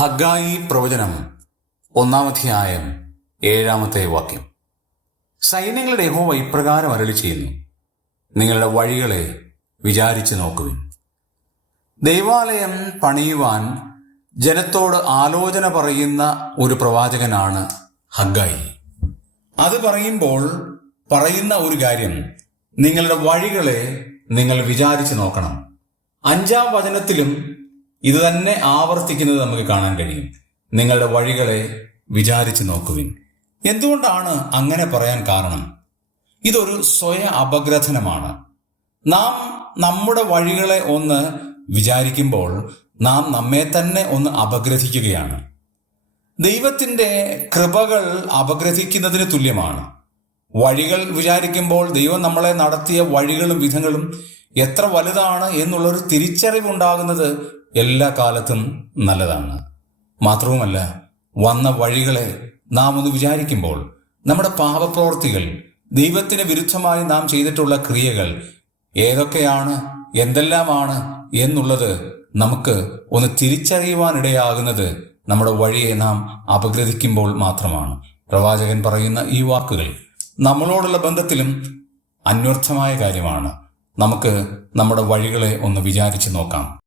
ഹഗ്ഗായി പ്രവചനം 1-ാം 7-ാമത്തെ വാക്യം. സൈന്യങ്ങളുടെ യഹോവ ഇപ്രകാരം അരുളി ചെയ്യുന്നു, നിങ്ങളുടെ വഴികളെ വിചാരിച്ചു നോക്കുവിൻ. ദൈവാലയം പണിയുവാൻ ജനത്തോട് ആലോചന പറയുന്ന ഒരു പ്രവാചകനാണ് ഹഗ്ഗായി. അത് പറയുമ്പോൾ പറയുന്ന ഒരു കാര്യം, നിങ്ങളുടെ വഴികളെ നിങ്ങൾ വിചാരിച്ചു നോക്കണം. 5-ാം വചനത്തിലും ഇത് തന്നെ ആവർത്തിക്കുന്നത് നമുക്ക് കാണാൻ കഴിയും. നിങ്ങളുടെ വഴികളെ വിചാരിച്ചു നോക്കുവിൻ. എന്തുകൊണ്ടാണ് അങ്ങനെ പറയാൻ കാരണം? ഇതൊരു സ്വയ അപഗ്രഥനമാണ്. നാം നമ്മുടെ വഴികളെ ഒന്ന് വിചാരിക്കുമ്പോൾ നാം നമ്മെ തന്നെ ഒന്ന് അപഗ്രഥിക്കുകയാണ്. ദൈവത്തിൻ്റെ കൃപകൾ അപഗ്രഥിക്കുന്നതിന് തുല്യമാണ്. വഴികൾ വിചാരിക്കുമ്പോൾ ദൈവം നമ്മളെ നടത്തിയ വഴികളും വിധങ്ങളും എത്ര വലുതാണ് എന്നുള്ളൊരു തിരിച്ചറിവുണ്ടാകുന്നത് എല്ലാ കാലത്തും നല്ലതാണ്. മാത്രവുമല്ല, വന്ന വഴികളെ നാം ഒന്ന് വിചാരിക്കുമ്പോൾ നമ്മുടെ പാപപ്രവൃത്തികൾ, ദൈവത്തിന് വിരുദ്ധമായി നാം ചെയ്തിട്ടുള്ള ക്രിയകൾ ഏതൊക്കെയാണ്, എന്തെല്ലാമാണ് എന്നുള്ളത് നമുക്ക് ഒന്ന് തിരിച്ചറിയുവാനിടയാകുന്നത് നമ്മുടെ വഴിയെ നാം അപഗ്രഥിക്കുമ്പോൾ മാത്രമാണ്. പ്രവാചകൻ പറയുന്ന ഈ വാക്കുകൾ നമ്മളോടുള്ള ബന്ധത്തിലും അന്വർത്ഥമായ കാര്യമാണ്. നമുക്ക് നമ്മുടെ വഴികളെ ഒന്ന് വിചാരിച്ചു നോക്കാം.